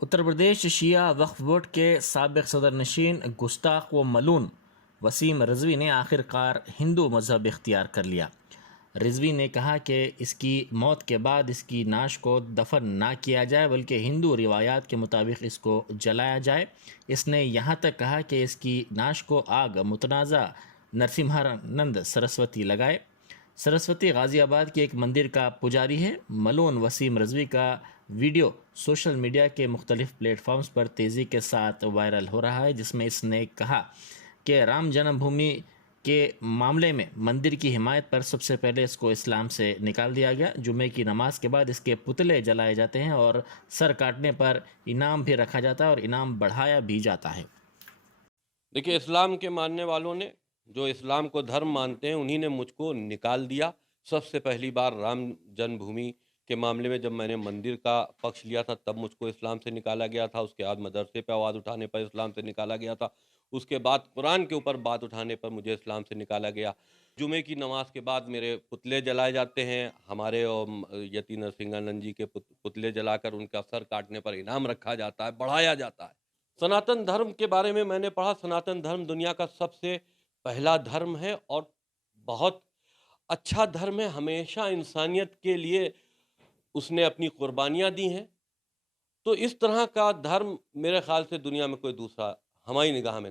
Uttar Pradesh Shia Waqf board के साबिक सदर नशीन गुस्ताख व मलून वसीम रिजवी ने आखिरकार हिंदू मज़हब इख्तियार कर लिया। रिजवी ने कहा कि इसकी मौत के बाद इसकी नाश को दफन ना किया जाए बल्कि हिंदू रिवायात के मुताबिक इसको जलाया जाए। इसने यहाँ तक कहा कि इसकी नाश को आग मुतनाज़ा नरसिम्हानंद सरस्वती लगाए। सरस्वती गाज़ियाबाद के एक मंदिर का पुजारी है। मलून वसीम रिजवी का वीडियो सोशल मीडिया के मुख्तलिफ प्लेटफॉर्म्स पर तेज़ी के साथ वायरल हो रहा है, जिसमें इसने कहा कि राम जन्मभूमि के मामले में मंदिर की हिमायत पर सबसे पहले इसको इस्लाम से निकाल दिया गया। जुमे की नमाज के बाद इसके पुतले जलाए जाते हैं और सर काटने पर इनाम भी रखा जाता है और इनाम बढ़ाया भी जाता है। देखिए, इस्लाम के मानने वालों ने, जो इस्लाम को धर्म मानते हैं, उन्हीं ने मुझको निकाल दिया। सबसे पहली बार राम जन्मभूमि के मामले में जब मैंने मंदिर का पक्ष लिया था, तब मुझको इस्लाम से निकाला गया था। उसके बाद मदरसे पे आवाज़ उठाने पर इस्लाम से निकाला गया था। उसके बाद कुरान के ऊपर बात उठाने पर मुझे इस्लाम से निकाला गया। जुमे की नमाज़ के बाद मेरे पुतले जलाए जाते हैं। हमारे यति नरसिंहानंद जी के पुतले जलाकर उनका सर काटने पर इनाम रखा जाता है, बढ़ाया जाता है। सनातन धर्म के बारे में मैंने पढ़ा, सनातन धर्म दुनिया का सबसे पहला धर्म है और बहुत अच्छा धर्म है। हमेशा इंसानियत के लिए उसने अपनी कुर्बानियाँ दी हैं। तो इस तरह का धर्म मेरे ख़्याल से दुनिया में कोई दूसरा हमारी निगाह में